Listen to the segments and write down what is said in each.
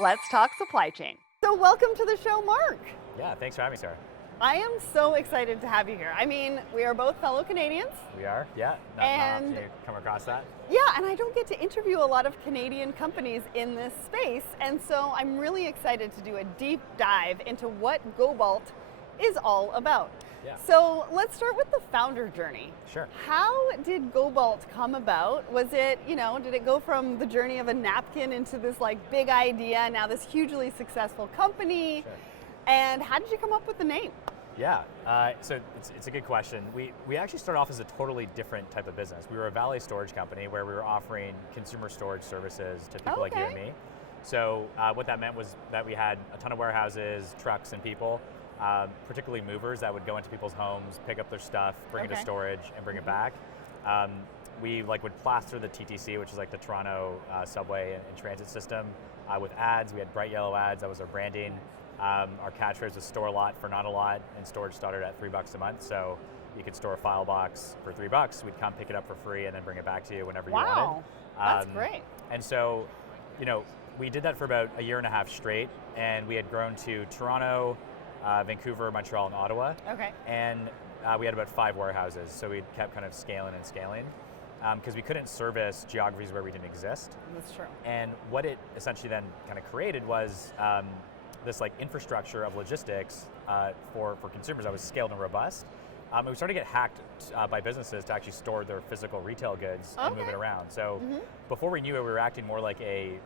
Let's talk supply chain. So welcome to the show, Mark. Yeah, thanks for having me, Sarah. I am so excited to have you here. I mean, we are both fellow Canadians. We are, yeah. Not often you come across that. Yeah, and I don't get to interview a lot of Canadian companies in this space, and so I'm really excited to do a deep dive into what GoBolt is all about. Yeah. So let's start with the founder journey. Sure. How did GoBolt come about? Was it, did it go from the journey of a napkin into this like big idea, now this hugely successful company? Sure. And how did you come up with the name? Yeah, so it's a good question. We actually started off as a totally different type of business. We were a valet storage company where we were offering consumer storage services to people like you and me. So what that meant was that we had a ton of warehouses, trucks, and people, particularly movers that would go into people's homes, pick up their stuff, bring it to storage, and bring it back. We would plaster the TTC, which is like the Toronto subway and transit system, with ads. We had bright yellow ads. That was our branding. Our catchphrase was store a lot for not a lot, and storage started at $3 a month. So you could store a file box for $3. We'd come pick it up for free and then bring it back to you whenever you wanted. Wow, that's great. And so, we did that for about a year and a half straight, and we had grown to Toronto, Vancouver, Montreal, and Ottawa. Okay. And we had about 5 warehouses, so we kept kind of scaling and scaling because we couldn't service geographies where we didn't exist. That's true. And what it essentially then kind of created was this infrastructure of logistics for consumers that was scaled and robust. And we started to get hacked by businesses to actually store their physical retail goods and move it around. So before we knew it, we were acting more like a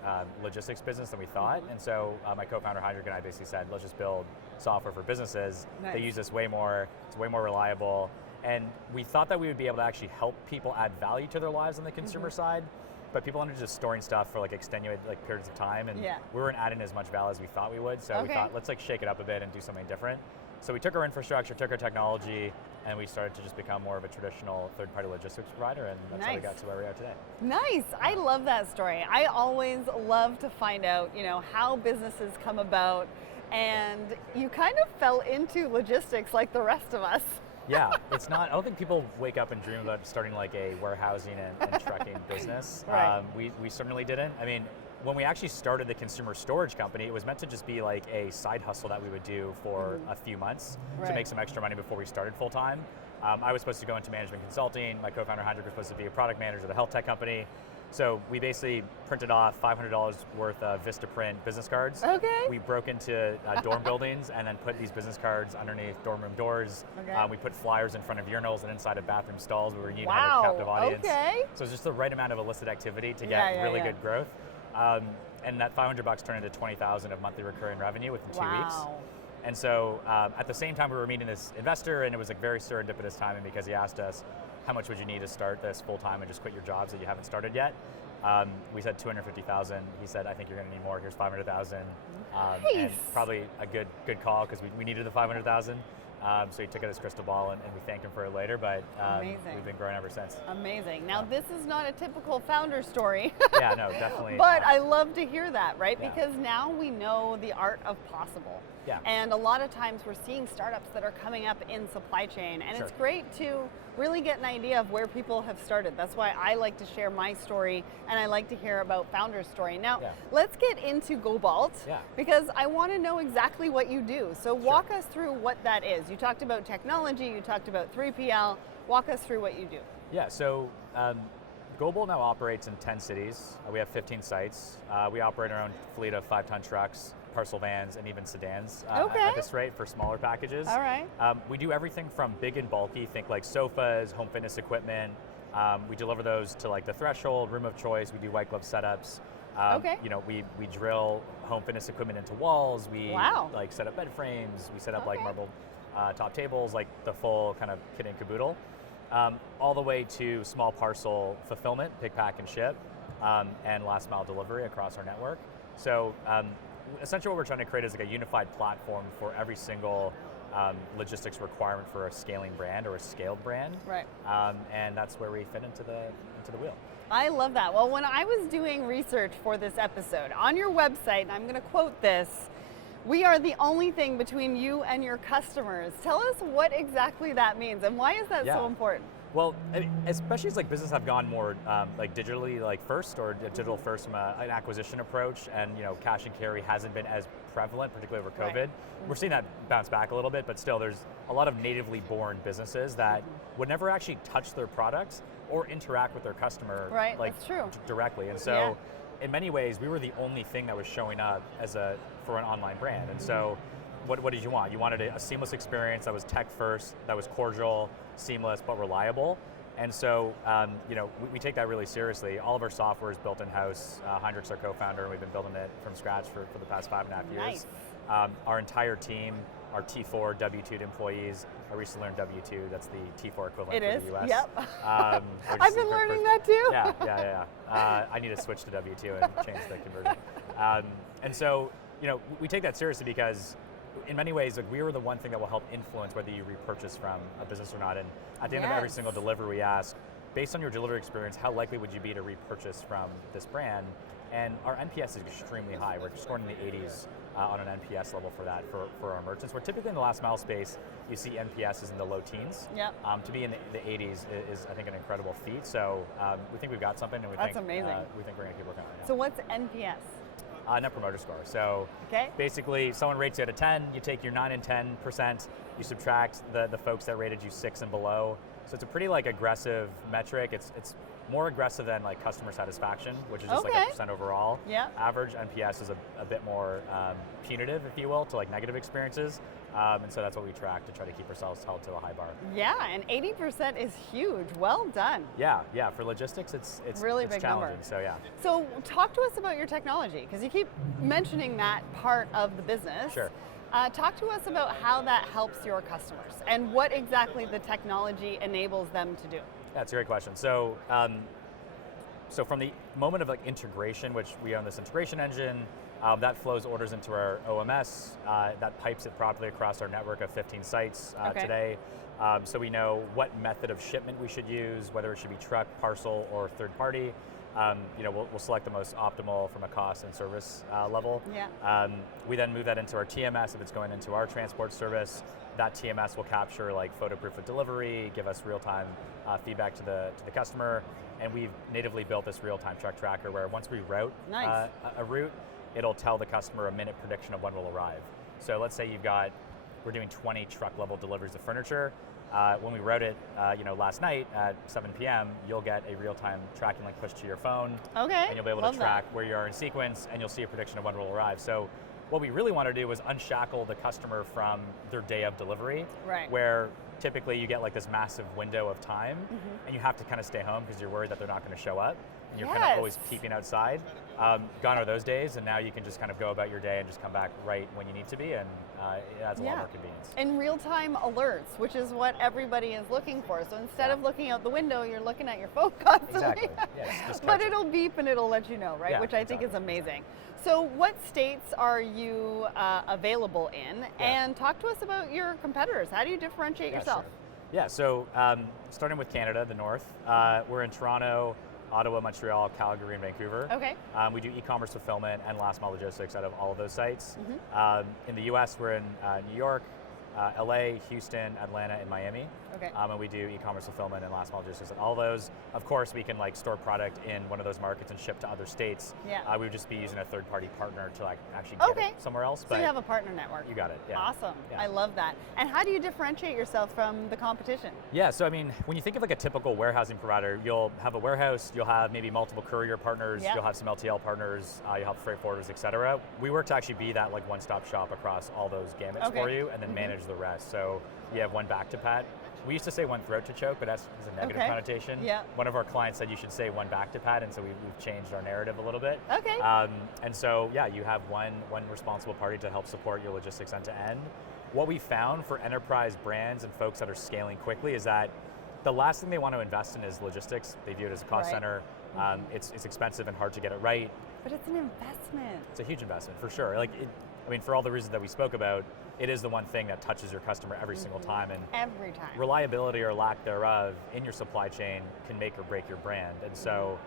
logistics business than we thought. And so my co-founder Heinrich and I basically said, let's just build software for businesses. Nice. They use this way more, it's way more reliable. And we thought that we would be able to actually help people add value to their lives on the consumer side. But people ended up just storing stuff for extenuated periods of time, and we weren't adding as much value as we thought we would. So we thought, let's shake it up a bit and do something different. So we took our infrastructure, took our technology, and we started to just become more of a traditional third-party logistics provider, and that's how we got to where we are today. Nice. I love that story. I always love to find out, how businesses come about, and you kind of fell into logistics like the rest of us. Yeah, it's not, I don't think people wake up and dream about starting a warehousing and trucking business. Right. We certainly didn't. I mean, when we actually started the consumer storage company, it was meant to just be a side hustle that we would do for a few months to make some extra money before we started full time. I was supposed to go into management consulting. My co-founder Heinrich was supposed to be a product manager of the health tech company. So we basically printed off $500 worth of Vistaprint business cards. Okay. We broke into dorm buildings and then put these business cards underneath dorm room doors. Okay. We put flyers in front of urinals and inside of bathroom stalls. We were a captive audience. Okay. So it's just the right amount of illicit activity to get really good growth. And that $500 turned into $20,000 of monthly recurring revenue within 2 weeks. And so at the same time we were meeting this investor, and it was a very serendipitous timing because he asked us, how much would you need to start this full time and just quit your jobs that you haven't started yet? We said $250,000. He said, I think you're going to need more. Here's $500,000. And probably a good call because we needed the $500,000. So he took it as crystal ball, and we thanked him for it later, but we've been growing ever since. Amazing. Now, this is not a typical founder story. Yeah, no, definitely. But I love to hear that, right? Yeah. Because now we know the art of possible. Yeah. And a lot of times we're seeing startups that are coming up in supply chain, and it's great to really get an idea of where people have started. That's why I like to share my story, and I like to hear about founders' story. Now, let's get into GoBolt, because I want to know exactly what you do. So walk us through what that is. You talked about technology, you talked about 3PL. Walk us through what you do. Yeah, so GoBolt now operates in 10 cities. We have 15 sites. We operate our own fleet of 5-ton trucks, parcel vans, and even sedans at this rate for smaller packages. All right. We do everything from big and bulky, think sofas, home fitness equipment. We deliver those to the threshold, room of choice. We do white glove setups. We drill home fitness equipment into walls. We set up bed frames. We set up marble top tables, the full kind of kit and caboodle. All the way to small parcel fulfillment, pick, pack, and ship, and last mile delivery across our network. So essentially what we're trying to create is a unified platform for every single logistics requirement for a scaling brand or a scaled brand. Right. And that's where we fit into the wheel. I love that. Well, when I was doing research for this episode, on your website, and I'm going to quote this, "We are the only thing between you and your customers." Tell us what exactly that means, and why is that so important? Well, especially as like business have gone more like digitally like first or digital first from an acquisition approach, and cash and carry hasn't been as prevalent, particularly over COVID. Right. We're seeing that bounce back a little bit, but still there's a lot of natively born businesses that would never actually touch their products or interact with their customer like that's true. Directly. And so in many ways we were the only thing that was showing up for an online brand. And so what did you want? You wanted a seamless experience that was tech first, that was cordial, seamless, but reliable. And so, we take that really seriously. All of our software is built in-house. Heinrich's our co-founder, and we've been building it from scratch for the past 5.5 years. Nice. Our entire team, our T4 W2'd employees, I recently learned W2, that's the T4 equivalent for the US. Yep. I've been learning that too. Yeah. I need to switch to W2 and change the conversion. And so, we take that seriously because in many ways, like, we were the one thing that will help influence whether you repurchase from a business or not. And at the end of every single delivery, we ask, based on your delivery experience, how likely would you be to repurchase from this brand? And our NPS is extremely high. We're scoring in the 80s on an NPS level for that for our merchants. Where typically in the last mile space, you see NPS is in the low teens. Yep. To be in the 80s is, I think, an incredible feat. So we think we've got something, and That's amazing. We think we're going to keep working on it. So what's NPS? Net Promoter Score. So basically, someone rates you out of 10, you take your 9 and 10%, you subtract the folks that rated you 6 and below. So it's a pretty aggressive metric. It's more aggressive than customer satisfaction, which is just like a percent overall. Yeah. Average NPS is a bit more punitive, if you will, to negative experiences. And so that's what we track to try to keep ourselves held to a high bar. Yeah, and 80% is huge. Well done. Yeah. For logistics, it's really it's big challenging. Number. So yeah. So talk to us about your technology, because you keep mentioning that part of the business. Sure. Talk to us about how that helps your customers and what exactly the technology enables them to do. That's a great question. So, so from the moment of integration, which we own this integration engine, that flows orders into our OMS, that pipes it properly across our network of 15 sites today. So we know what method of shipment we should use, whether it should be truck, parcel, or third party. We'll select the most optimal from a cost and service level. Yeah. We then move that into our TMS if it's going into our transport service. That TMS will capture photo proof of delivery, give us real-time feedback to the customer, and we've natively built this real-time truck tracker where once we route a route, it'll tell the customer a minute prediction of when we'll arrive. So let's say we're doing 20 truck level deliveries of furniture. When we wrote it, last night at 7 p.m., you'll get a real-time tracking link pushed to your phone. Okay. And you'll be able to track where you are in sequence, and you'll see a prediction of when we'll arrive. So what we really want to do is unshackle the customer from their day of delivery, where typically you get this massive window of time, and you have to kind of stay home because you're worried that they're not going to show up. And you're kind of always peeping outside. Gone are those days, and now you can just kind of go about your day and just come back right when you need to be, and it adds a lot more convenience. And real-time alerts, which is what everybody is looking for. So instead of looking out the window, you're looking at your phone constantly. Exactly. Yes, but it'll beep and it'll let you know, right? Yeah, which I think is amazing. So what states are you available in? And talk to us about your competitors. How do you differentiate yourself? Sure. Yeah, so starting with Canada, the north, we're in Toronto, Ottawa, Montreal, Calgary, and Vancouver. Okay. We do e-commerce fulfillment and last mile logistics out of all of those sites. In the US, we're in New York, LA, Houston, Atlanta, and Miami. Okay. And we do e-commerce fulfillment and last mile logistics at all those. Of course, we can store product in one of those markets and ship to other states. Yeah. We would just be using a third-party partner to actually get it somewhere else. So you have a partner network. You got it. Yeah. Awesome. Yeah. I love that. And how do you differentiate yourself from the competition? Yeah. So I mean, when you think of a typical warehousing provider, you'll have a warehouse, you'll have maybe multiple courier partners, you'll have some LTL partners, you'll have freight forwarders, et cetera. We work to actually be that one-stop shop across all those gamuts for you, and then manage the rest. So you have one back to pat. We used to say one throat to choke, but that's a negative connotation. Yeah. One of our clients said you should say one back to pat, and so we've changed our narrative a little bit. Okay. And so you have one responsible party to help support your logistics end to end. What we found for enterprise brands and folks that are scaling quickly is that the last thing they want to invest in is logistics. They view it as a cost center. It's expensive and hard to get it right. But it's an investment. It's a huge investment for sure. For all the reasons that we spoke about, it is the one thing that touches your customer every single time, and every time. Reliability or lack thereof in your supply chain can make or break your brand. And so,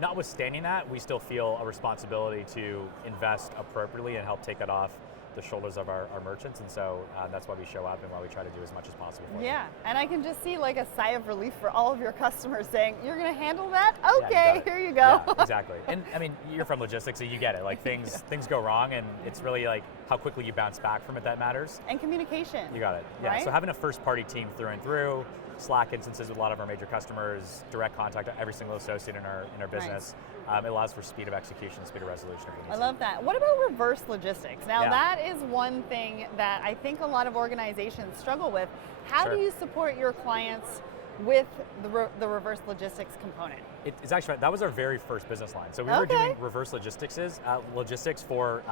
notwithstanding that, we still feel a responsibility to invest appropriately and help take that off the shoulders of our merchants, and so that's why we show up and why we try to do as much as possible for them. Yeah, and I can just see like a sigh of relief for all of your customers saying, you're going to handle that? Okay, Yeah, here you go. Yeah, exactly. And I mean, you're from logistics, so you get it. Like things go wrong, and it's really like how quickly you bounce back from it that matters. And communication. You got it. Yeah. Right? So having a first-party team through and through, Slack instances with a lot of our major customers, direct contact with every single associate in our business. It allows for speed of execution, speed of resolution. I love that. What about reverse logistics? Now Yeah. that is one thing that I think a lot of organizations struggle with. How Sure. do you support your clients with the reverse logistics component? It's actually, that was our very first business line. So we were doing reverse logistics for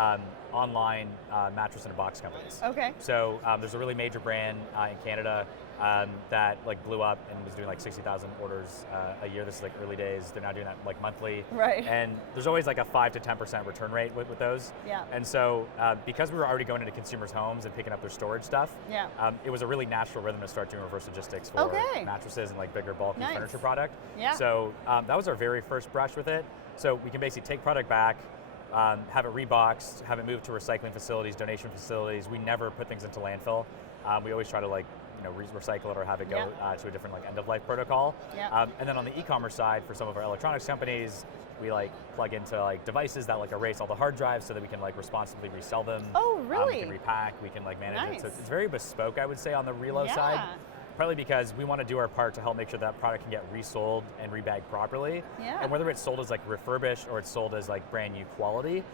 online mattress in a box companies. Okay. So there's a really major brand in Canada that like blew up and was doing like 60,000 orders a year. This is like early days. They're now doing that like monthly. Right. And there's always like a 5 to 10% return rate with those. Yeah. And so because we were already going into consumers' homes and picking up their storage stuff, Yeah. it was a really natural rhythm to start doing reverse logistics for mattresses and like bigger bulky Nice. furniture product. Yeah. So that was our very first brush with it. So we can basically take product back, have it reboxed, have it moved to recycling facilities, donation facilities. We never put things into landfill. We always try to like recycle it or have it go to a different like end of life protocol. Yeah. And then on the e-commerce side, for some of our electronics companies, we like plug into like devices that like erase all the hard drives so that we can like responsibly resell them. Oh, really? We can repack, we can like manage Nice. it. So it's very bespoke, I would say, on the relo Yeah. side. Partly because we want to do our part to help make sure that product can get resold and rebagged properly. Yeah. And whether it's sold as like refurbished or it's sold as like brand new quality,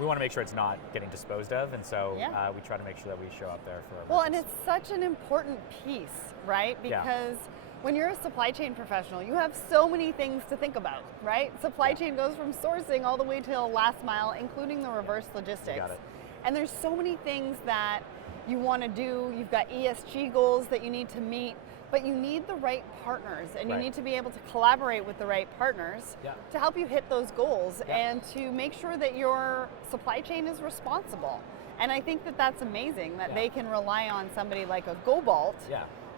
we want to make sure it's not getting disposed of. And so we try to make sure that we show up there for our Well, and merchants. it's such an important piece, right? Because when you're a supply chain professional, you have so many things to think about, right? Supply chain goes from sourcing all the way to last mile, including the reverse logistics. You got it. And there's so many things that you want to do. You've got ESG goals that you need to meet, but you need the right partners, and you need to be able to collaborate with the right partners to help you hit those goals and to make sure that your supply chain is responsible. And I think that that's amazing that they can rely on somebody like a GoBolt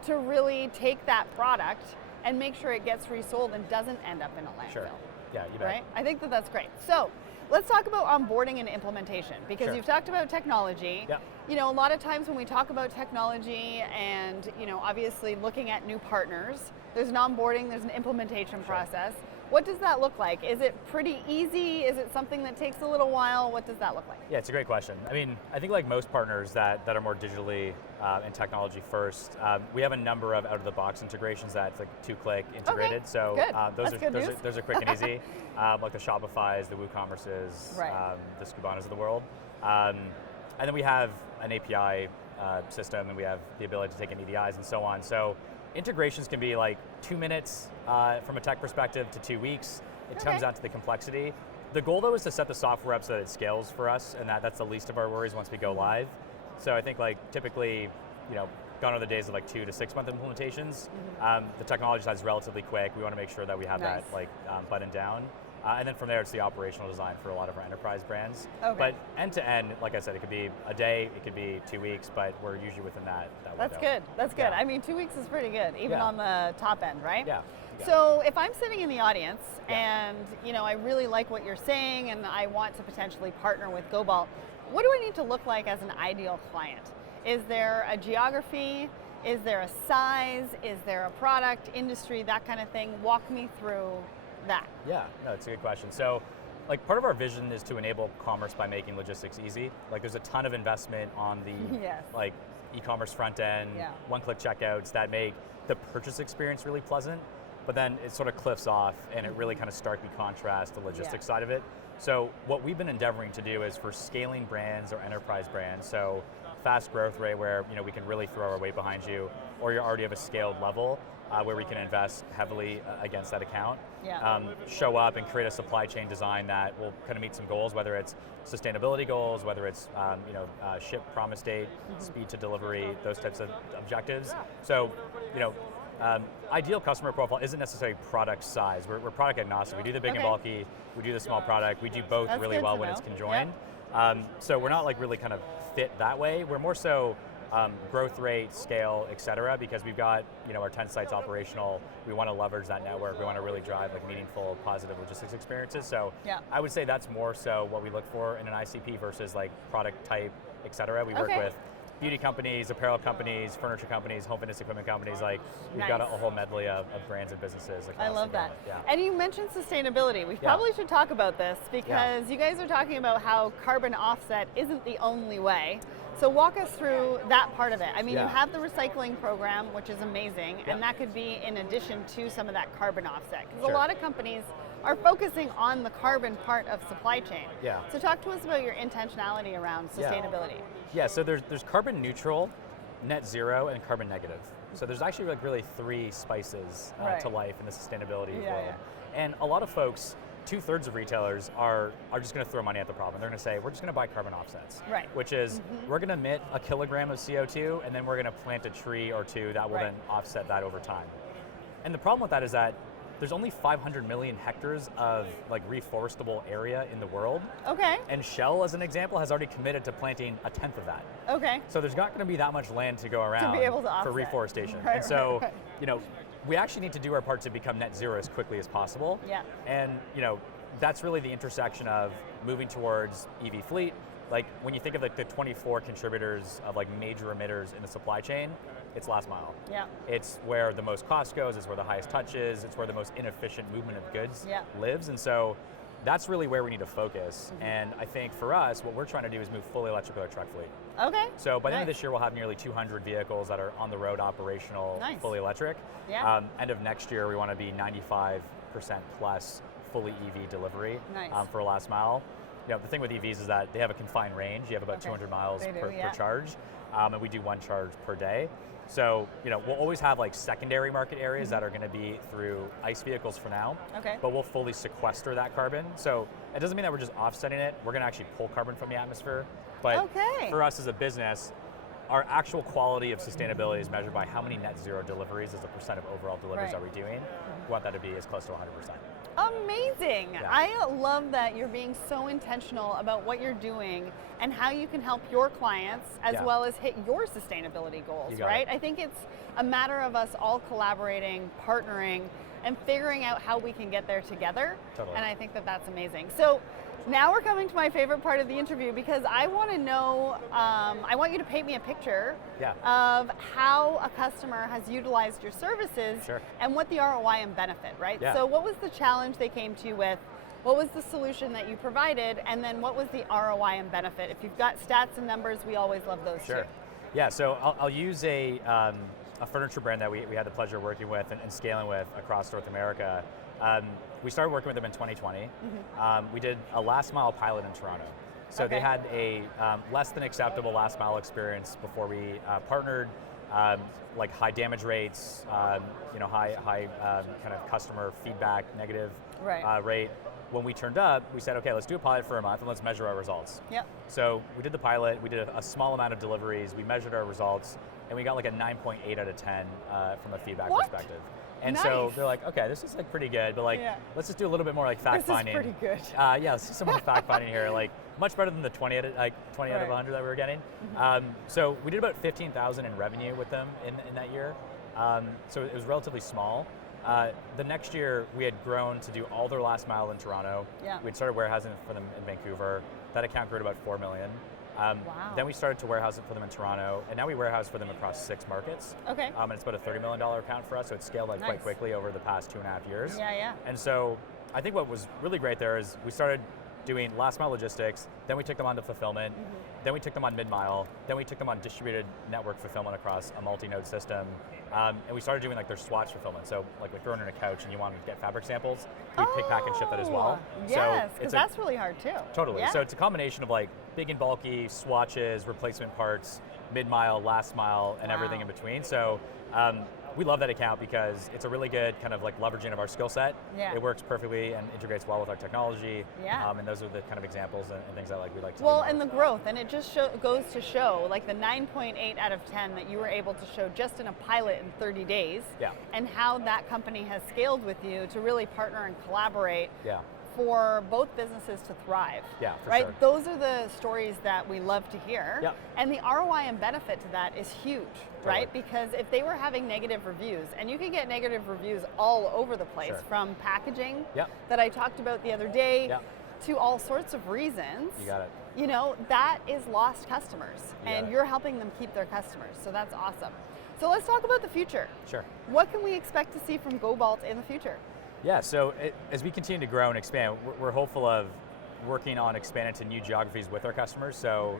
to really take that product and make sure it gets resold and doesn't end up in a landfill. Sure. Yeah, you bet. Right? I think that that's great. So let's talk about onboarding and implementation, because you've talked about technology. Yeah. You know, a lot of times when we talk about technology and, obviously looking at new partners, there's an onboarding, there's an implementation process. What does that look like? Is it pretty easy? Is it something that takes a little while? What does that look like? Yeah, it's a great question. I mean, I think like most partners that are more digitally and technology first, we have a number of out-of-the-box integrations that's like 2-click integrated. Okay, so good. those are quick and easy, like the Shopifys, the WooCommerces, the Scubanas of the world. And then we have an API system, and we have the ability to take in EDIs and so on. So integrations can be like 2 minutes from a tech perspective to 2 weeks. It comes down to the complexity. The goal though is to set the software up so that it scales for us, and that's the least of our worries once we go live. So I think like typically, gone are the days of like 2 to 6 month implementations. The technology side is relatively quick. We want to make sure that we have that like buttoned down. And then from there, it's the operational design for a lot of our enterprise brands. Okay. But end to end, like I said, it could be a day, it could be 2 weeks, but we're usually within that window. That's good. That's good. Yeah. I mean, 2 weeks is pretty good, even on the top end, right? Yeah. So if I'm sitting in the audience and I really like what you're saying and I want to potentially partner with GoBolt, what do I need to look like as an ideal client? Is there a geography? Is there a size? Is there a product, industry, that kind of thing? Walk me through that. Yeah, no, it's a good question. So like part of our vision is to enable commerce by making logistics easy. Like there's a ton of investment on the like e-commerce front end, one-click checkouts that make the purchase experience really pleasant, but then it sort of cliffs off and it really kind of starkly contrasts the logistics side of it. So what we've been endeavoring to do is for scaling brands or enterprise brands, so fast growth rate where we can really throw our weight behind you, or you're already at a scaled level where we can invest heavily against that account, show up and create a supply chain design that will kind of meet some goals, whether it's sustainability goals, whether it's ship promise date, speed to delivery, those types of objectives. So ideal customer profile isn't necessarily product size. We're product agnostic. We do the big and bulky, we do the small product, we do both really well when it's conjoined. So we're not like really kind of fit that way. We're more so growth rate, scale, et cetera, because we've got our 10 sites operational. We want to leverage that network. We want to really drive like meaningful, positive logistics experiences. So I would say that's more so what we look for in an ICP versus like product type, et cetera. We work with beauty companies, apparel companies, furniture companies, home fitness equipment companies. Like we've got a whole medley of brands and businesses. I love that. And you mentioned sustainability. We probably should talk about this because you guys are talking about how carbon offset isn't the only way. So walk us through that part of it. I mean, you have the recycling program, which is amazing, and that could be in addition to some of that carbon offset. Because a lot of companies are focusing on the carbon part of supply chain. So talk to us about your intentionality around sustainability. So there's carbon neutral, net zero, and carbon negative. So there's actually like really three spices to life in the sustainability world. And a lot of folks, 2/3 of retailers are just going to throw money at the problem. They're going to say, we're just going to buy carbon offsets, which is we're going to emit a kilogram of CO2 and then we're going to plant a tree or two that will then offset that over time. And the problem with that is that there's only 500 million hectares of like reforestable area in the world. And Shell, as an example, has already committed to planting 1/10 of that. So there's not going to be that much land to go around to be able to for reforestation. And so, we actually need to do our part to become net zero as quickly as possible. And that's really the intersection of moving towards EV fleet. Like when you think of like the 24 contributors of like major emitters in the supply chain, it's last mile. It's where the most cost goes, it's where the highest touch is, it's where the most inefficient movement of goods lives. And so that's really where we need to focus. And I think for us, what we're trying to do is move fully electric with our truck fleet. So by the end of this year, we'll have nearly 200 vehicles that are on the road operational, fully electric. End of next year, we want to be 95% plus fully EV delivery for last mile. The thing with EVs is that they have a confined range. You have about 200 miles per charge, and we do one charge per day. So, we'll always have like secondary market areas that are going to be through ICE vehicles for now, but we'll fully sequester that carbon. So it doesn't mean that we're just offsetting it. We're going to actually pull carbon from the atmosphere. But for us as a business, our actual quality of sustainability is measured by how many net zero deliveries as a percent of overall deliveries are we doing. We want that to be as close to 100%. Amazing. I love that you're being so intentional about what you're doing and how you can help your clients as well as hit your sustainability goals, right? I think it's a matter of us all collaborating, partnering, and figuring out how we can get there together. And I think that that's amazing. So now we're coming to my favorite part of the interview because I want to know, I want you to paint me a picture of how a customer has utilized your services and what the ROI and benefit, right? So what was the challenge they came to you with? What was the solution that you provided? And then what was the ROI and benefit? If you've got stats and numbers, we always love those too. So I'll use a furniture brand that we had the pleasure of working with and scaling with across North America. We started working with them in 2020. We did a last mile pilot in Toronto. So they had a less than acceptable last mile experience before we partnered, like high damage rates, high kind of customer feedback negative rate. When we turned up, we said, okay, let's do a pilot for a month and let's measure our results. So we did the pilot, we did a small amount of deliveries, we measured our results, and we got like a 9.8 out of 10 from a feedback perspective. And so they're like, okay, this is like pretty good, but like, let's just do a little bit more like fact finding. This is pretty good. Let's do some more fact finding here. Like much better than the 20 out of 100 that we were getting. So we did about 15,000 in revenue with them in that year. So it was relatively small. The next year we had grown to do all their last mile in Toronto. We'd started warehousing for them in Vancouver. That account grew to about 4 million. Then we started to warehouse it for them in Toronto, and now we warehouse for them across 6 markets. And it's about a $30 million account for us, so it's scaled like quite quickly over the past 2.5 years. And so I think what was really great there is we started doing last mile logistics, then we took them on to fulfillment, then we took them on mid-mile, then we took them on distributed network fulfillment across a multi-node system, and we started doing like their swatch fulfillment. So like we're throwing in a couch and you want to get fabric samples, we pick, pack, and ship that as well. Yes, because that's really hard too. Totally. So it's a combination of like big and bulky, swatches, replacement parts, mid-mile, last mile, and everything in between. So we love that account because it's a really good kind of like leveraging of our skill set. It works perfectly and integrates well with our technology. And those are the kind of examples and things that like we like to do. Well, and the growth, and it just goes to show like the 9.8 out of 10 that you were able to show just in a pilot in 30 days. And how that company has scaled with you to really partner and collaborate for both businesses to thrive. Yeah, for right? sure. Those are the stories that we love to hear. Yep. And the ROI and benefit to that is huge, right? Because if they were having negative reviews, and you can get negative reviews all over the place, Sure. from packaging Yep. that I talked about the other day, Yep. to all sorts of reasons. You got it. You know, that is lost customers, You got and it. you're helping them keep their customers. So that's awesome. So let's talk about the future. Sure. What can we expect to see from GoBolt in the future? Yeah, so as we continue to grow and expand, we're hopeful of working on expanding to new geographies with our customers. So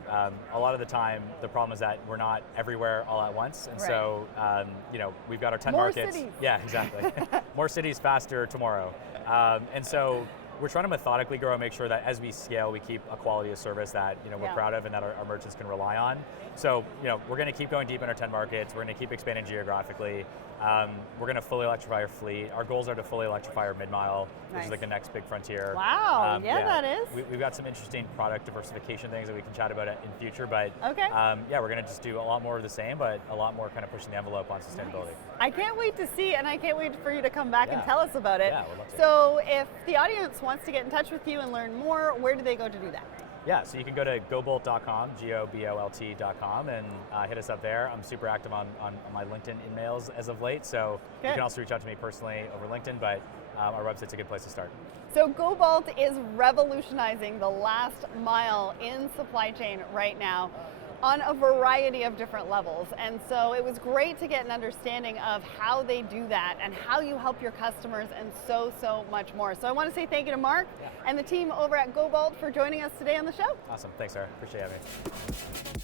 a lot of the time, the problem is that we're not everywhere all at once. And so, you know, we've got our 10 More markets. cities. Yeah, exactly. More cities faster tomorrow. And so we're trying to methodically grow and make sure that as we scale, we keep a quality of service that, you know, we're proud of and that our merchants can rely on. So, you know, we're going to keep going deep in our 10 markets. We're going to keep expanding geographically. We're going to fully electrify our fleet. Our goals are to fully electrify our mid-mile, which is like the next big frontier. Wow, that is. We've got some interesting product diversification things that we can chat about in future, but okay. Yeah, we're going to just do a lot more of the same, but a lot more kind of pushing the envelope on sustainability. Nice. I can't wait to see, and I can't wait for you to come back and tell us about it. Yeah, we'd love to. So if the audience wants to get in touch with you and learn more, where do they go to do that? Yeah, so you can go to gobolt.com, GOBOLT.com, and hit us up there. I'm super active on my LinkedIn emails as of late, so you can also reach out to me personally over LinkedIn, but our website's a good place to start. So GoBolt is revolutionizing the last mile in supply chain right now on a variety of different levels. And so it was great to get an understanding of how they do that and how you help your customers and so much more. So I want to say thank you to Mark and the team over at GoBolt for joining us today on the show. Awesome, thanks Sarah, appreciate having me.